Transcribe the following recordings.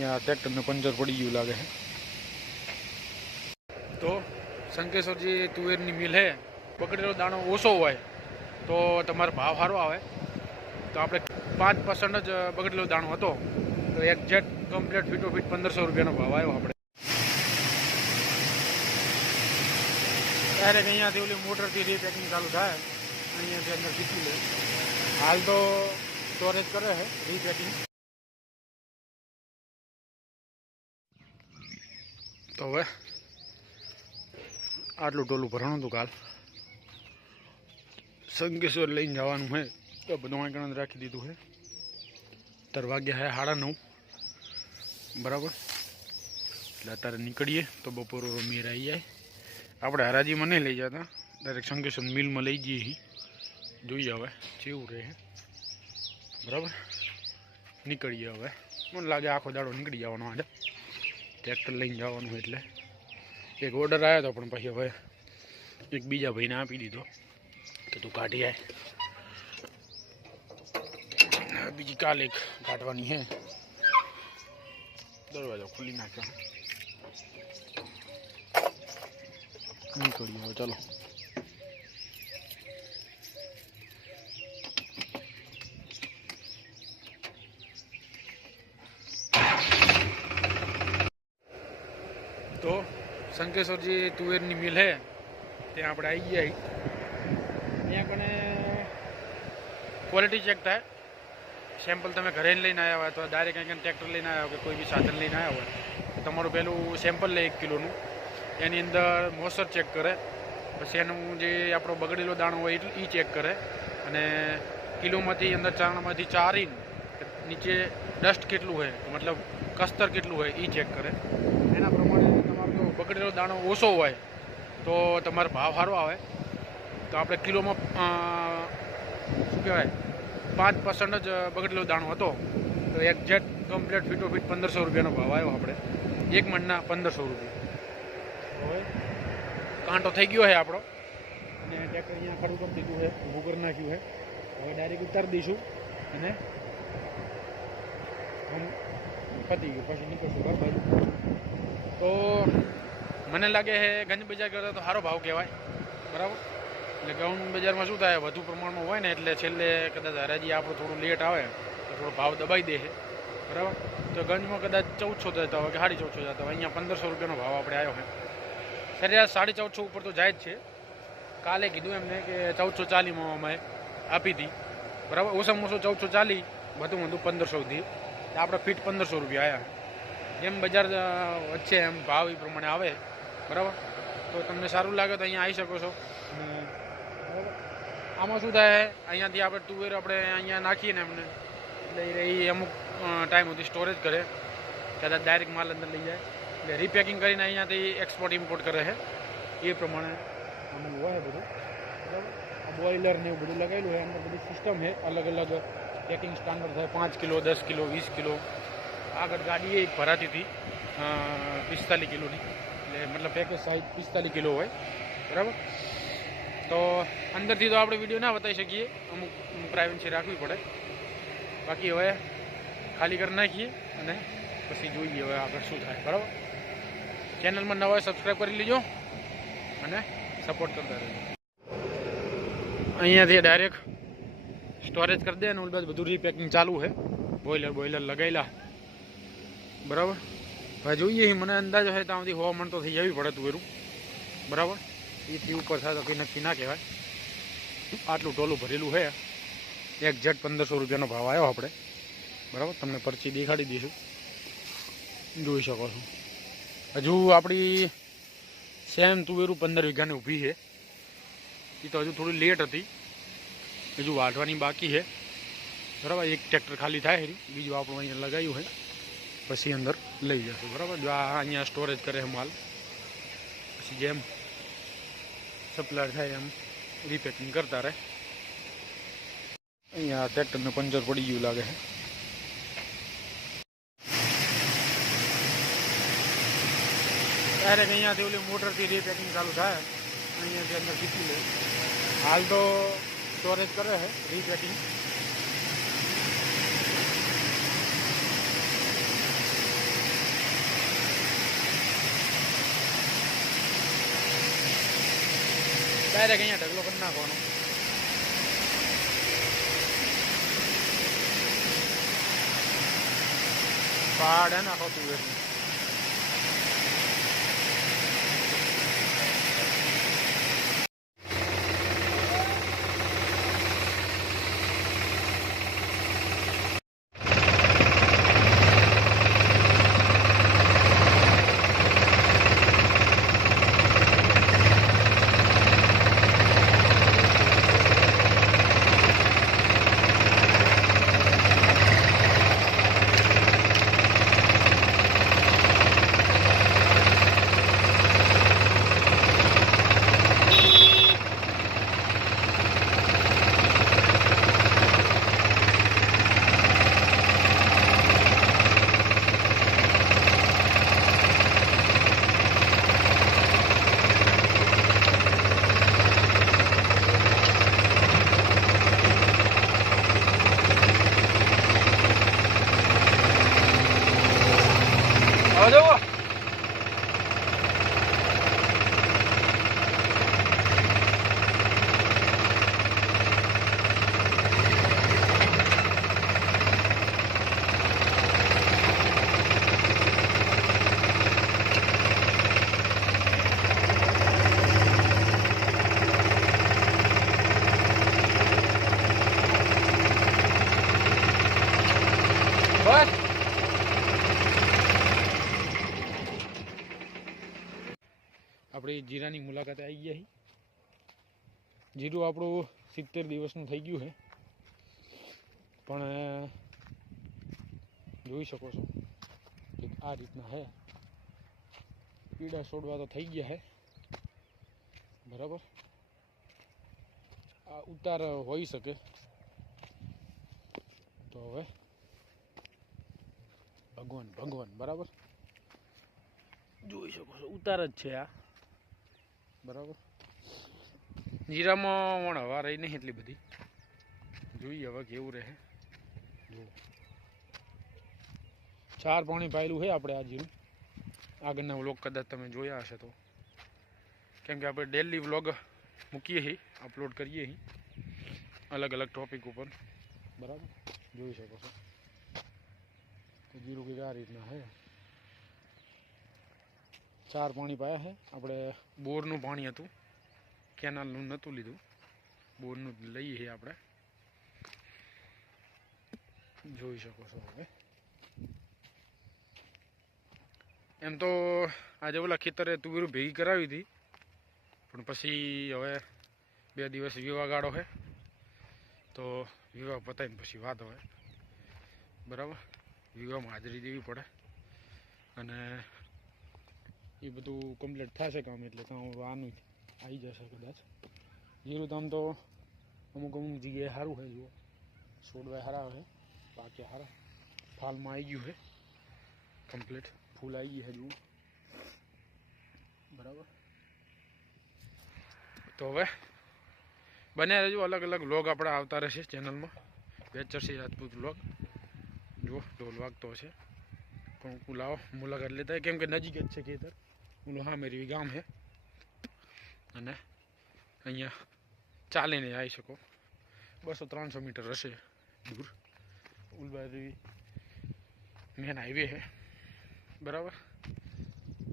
અહીંયા ટ્રેક્ટરને પંચર પડી ગયું લાગે છે. તો શંકેશ્વરજી તુવેરની મિલ હે પકડેલો દાણો ઓછો હોય તો તમારો ભાવ સારો આવે. તો આપણે પાંચ પર્સન્ટ જ બગડેલો દાણો હતો. તો એક્ઝેક્ટ કમ્પ્લીટ ફીટો ફીટ પંદરસો રૂપિયાનો ભાવ આવ્યો આપણે. ત્યારે અહીંયાથી ઓલી મોટરથી રીપેકિંગ ચાલુ થાય. અહીંયાથી અંદર કીધી લે. હાલ તો સ્ટોરેજ કરે છે રીપેકિંગ તો હવે આટલું ટોલું ભરણું હતું કાલ. સંકેશ્વર લઈને જવાનું છે તો બધું આગળ રાખી દીધું છે અત્યારે વાગ્યા છે સાડા નવ. બરાબર? એટલે અત્યારે નીકળીએ, તો બપોર મેર આવી જાય. આપણે હરાજીમાં નહીં લઈ જતા. ડાયરેક્ટ શંકેશ્વર મિલમાં લઈ જઈએ. જોઈએ હવે જેવું રહે બરાબર? નીકળીએ હવે. મને લાગે આખો દાડો નીકળી જવાનો આજે. ટ્રેક્ટર લઈને જવાનું એટલે. એક ઓર્ડર આવ્યો હતો પણ પછી હવે એક બીજા ભાઈને આપી દીધો. કે તું કાઢી આય. બીજી કાલે એક કાઢવાની છે દરવાજો ખુલી નાખ્યો. નીકળીએ ચાલો તો શંકેશ્વરજી તુવેરની મિલ હે, ત્યાં આપણે આવી ગયા અહીંયા કને ક્વોલિટી ચેક થાય. સેમ્પલ તમે ઘરે લઈને આવ્યા હોય, અથવા ડાયરેક્ટ કંઈક ટ્રેક્ટર લઈને આવ્યા કે કોઈ બી સાધન લઈને આવ્યા હોય, તો તમારું પેલું સેમ્પલ લે એક કિલોનું. એની અંદર મોસર ચેક કરે, પછી એનું જે આપણો બગડેલો દાણો હોય એ ચેક કરે. અને કિલોમાંથી અંદર ચારણમાંથી ચારીને નીચે ડસ્ટ કેટલું હોય, મતલબ કસ્તર કેટલું હોય એ ચેક કરે એના પ્રમાણે તમારો જો બગડેલો દાણો ઓછો હોય તો તમારો ભાવ સારો આવે. તો આપણે કિલોમાં શું કહેવાય, પાંચ પર્સન્ટ જ બગડેલો દાણો હતો. તો એક્ઝેક્ટ કમ્પ્લીટ ફીટો ફીટ પંદરસો રૂપિયાનો ભાવ આવ્યો આપણે. એક મણના પંદરસો રૂપિયા. હવે કાંટો થઈ ગયો છે આપણો. અને ટ્રેક્ટર અહીંયા ખડું કરી દીધું છે ઊભું કરી નાખ્યું છે હવે ડાયરેક્ટ ઉતારી દઈશું અને પતી ગયું. પછી નીકળશું, બરાબર? તો મને લાગે છે ગંજ બજાર કરતાં તો સારો ભાવ કહેવાય. બરાબર? એટલે ગાઉન બજારમાં શું થાય, વધુ પ્રમાણમાં હોય ને એટલે છેલ્લે કદાચ હરાજી આપણું થોડું લેટ આવે, તો થોડો ભાવ દબાઈ દે છે. બરાબર? તો ગંજમાં કદાચ ચૌદસો જતા હોય કે સાડી ચૌદસો જતા હોય, અહીંયા પંદરસો રૂપિયાનો ભાવ આપણે આવ્યો છે. સરેરાશ સાડી ચૌદસો ઉપર તો જાય જ છે. કાલે કીધું એમને કે ચૌદસો ચાલીમાં અમે આપી હતી. બરાબર? ઓછામાં ઓછું ચૌદસો ચાલી વધુ વધુ પંદરસો સુધી. આપણે ફીટ પંદરસો રૂપિયા આવ્યા જેમ બજાર વચ્ચે એમ ભાવ એ પ્રમાણે આવે. બરાબર? તો તમને સારું લાગે તો અહીંયા આવી શકો છો. આમાં શું થાય, અહીંયાથી આપણે તુવેર આપણે અહીંયા નાખીએ ને એમને, એટલે એ અમુક ટાઈમ સુધી સ્ટોરેજ કરે. કદાચ ડાયરેક્ટ માલ અંદર લઈ જાય. એટલે રીપેકિંગ કરીને અહીંયાથી એક્સપોર્ટ ઇમ્પોર્ટ કરે છે. એ પ્રમાણે આનું હોય બધું. બરાબર? બોઇલર ને એવું બધું લગાવેલું છે. અંદર બધી સિસ્ટમ છે. અલગ અલગ પેકિંગ સ્ટાન્ડર્ડ થાય. પાંચ કિલો, દસ કિલો, વીસ કિલો. આગળ ગાડી એ ભરાતી હતી પિસ્તાલીસ કિલોની. એટલે મતલબ પેકેજ સાઈઝ પિસ્તાલીસ કિલો હોય, બરાબર? તો અંદરથી તો આપણે વીડિયો ના બતાવી શકીએ, અમુક પ્રાઇવન્સી રાખવી પડે. બાકી હવે ખાલી કરી નાખીએ અને પછી જોઈએ હવે આગળ શું થાય, બરાબર? ચેનલમાં નવા સબસ્ક્રાઈબ કરી લેજો અને સપોર્ટ કરતા રહેજો. અહીંયાથી ડાયરેક્ટ સ્ટોરેજ કરી દે અને ઉલબાદ બધું રીપેકિંગ ચાલુ છે. બોઇલર બોઇલર લગાવેલા બરાબર? હવે જોઈએ મને અંદાજ હોય ત્યાં સુધી હવામાન તો થઈ જવી પડે તુવેરું બરાબર? એથી ઉપર સાથે તો કંઈ નક્કી ના કહેવાય. આટલું ટોલું ભરેલું છે. એક્ઝેક્ટ પંદરસો રૂપિયાનો ભાવ આવ્યો આપણે. બરાબર? તમને પરચી દેખાડી દઈશું. જોઈ શકો છો. હજુ આપણી સેમ તુવેરું પંદર વીઘાની ઊભી છે. એ તો હજુ થોડી લેટ હતી. હજુ વાઢવાની બાકી છે. બરાબર? એક ટ્રેક્ટર ખાલી થાય બીજું આપણું અહીંયા લગાવ્યું છે. પછી અંદર લઈ જશું, બરાબર? જો આ અહીંયા સ્ટોરેજ કરે માલ, પછી જેમ સપ્લાય થાય એમ રિપેકિંગ કરતા રહે. અહીંયા ટ્રેક્ટરને પંચર પડી ગયું લાગે છે. ડાયરેક્ટ અહીંયાથી ઓલી મોટરથી રિપેકિંગ ચાલુ થાય. અહીંયાથી અંદર કીધી લે. હાલ તો સ્ટોરેજ કરે છે રીપેકિંગ ડાયરેક્ટ અહીંયા ઢગલો કરી નાખવાનો. પહાડ હે નાખો તુવેર હવે જુઓ બસ આપણે જીરાની છીએ જીરું આપણું સિત્તેર દિવસનું થઈ ગયું છે. પણ જોઈ શકો છો કે આ રીતના હે પીડા છોડવા તો થઈ ગયા હે બરાબર? આ ઉતાર હોઈ શકે. તો હવે, ભગવાન ભગવાન, બરાબર? જોઈ શકો છો, ઉતાર જ છે આ. બરાબર? જીરામાં પણ હવા રહી નહીં એટલી બધી. જોઈએ હવે કેવું રહે. જો. ચાર પાણી પાયેલું છે આપણે આ જીરું. આગળના વ્લોગ કદાચ તમે જોયા હશે તો. કેમ કે આપણે ડેલી વ્લોગ મૂકીએ છીએ અપલોડ કરીએ છીએ અલગ અલગ ટોપિક ઉપર. બરાબર? જોઈ શકો છો. જીરું કંઈક આ રીતના છે ચાર પાણી પાયા છે. આપણે બોરનું પાણી હતું. કેનાલનું નહોતું લીધું. બોરનું લઈએ છીએ આપણે. જોઈ શકો છો હવે એમ તો આજે ઓલા ખેતરે તુવેરું ભેગી કરાવી હતી. પણ પછી હવે બે દિવસ વિવાહ ગાળો છે. તો વિવાહ પતાવીને પછી વાત હોય. બરાબર? વિવાહમાં હાજરી દેવી પડે. અને એ બધું કમ્પ્લીટ થશે કામ એટલે કામ આનું આવી જશે કદાચ. જીરું તો અમુક અમુક જગ્યાએ સારું છે જુઓ. છોડવા સારા છે પાકે સારા. ફાલમાં આવી ગયું છે. કમ્પ્લીટ ફૂલ આવી ગયું છે જુઓ. બરાબર? તો હવે બને રહેજો, અલગ અલગ લોગ આપણે આવતા રહેશે ચેનલમાં વેચરસી રાજપૂત લોગ જુઓ, ઢોલ વાગતો છે પણ લાવો મુલાકાત લેતા હોય કેમ કે નજીક જ છે ખેતર. ઓલું હા મેરી ગામ છે અને અહીંયા ચાલીને આવી શકો બસો ત્રણસો મીટર હશે દૂર ઉલબારી મેન હાઈવે છે બરાબર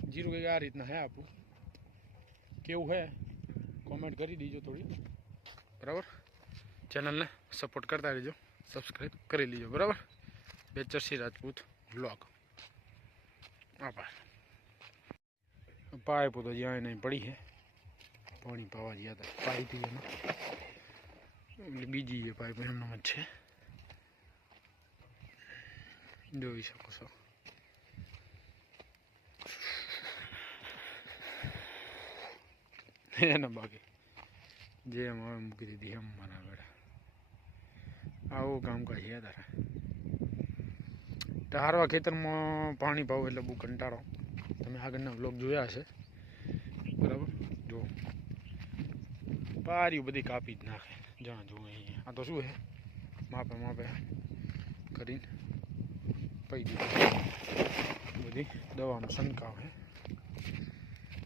જીરું કંઈક આ રીતના હે આપણું કેવું હે કોમેન્ટ કરી દીજો થોડી બરાબર ચેનલને સપોર્ટ કરતા રહેજો સબસ્ક્રાઈબ કરી લીજો બરાબર બેચરસી રાજપૂત વ્લોગ આભાર પાઇપ તો જ્યાં નહીં પડી છે. પાણી પાવા ગયા હતા પાઇપ એમાં એટલે બીજી એ પાઇપ એમનામ જ છે. જોઈ શકો છો. એના બાકી. જેમ હવે મૂકી દીધી એમ મારા બેડા આવું કામકાજ છે તારે. હારવા ખેતરમાં પાણી પાવું એટલે બહુ કંટાળો. તમે આગળના બ્લોગ જોયા હશે. બરાબર? જો. પાર્યું બધી કાપી જ નાખે. જ્યાં જુઓ અહીંયા. આ તો શું છે? માપે માપે કરીને દીધું બધી દવાનો છંટકાવ છે.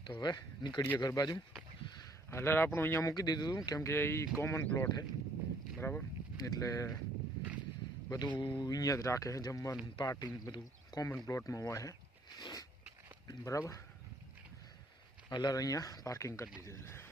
તો હવે નીકળીએ ઘર બાજુ. હાલ આપણું અહીંયા મૂકી દીધું હતું. કેમ કે એ કોમન પ્લોટ છે. બરાબર? એટલે બધું અહીંયા જ રાખે છે. જમવાનું પાર્ટી બધું કોમન પ્લોટમાં હોય છે. બરાબર? અલર અહીંયા પાર્કિંગ કરી દીધું છે.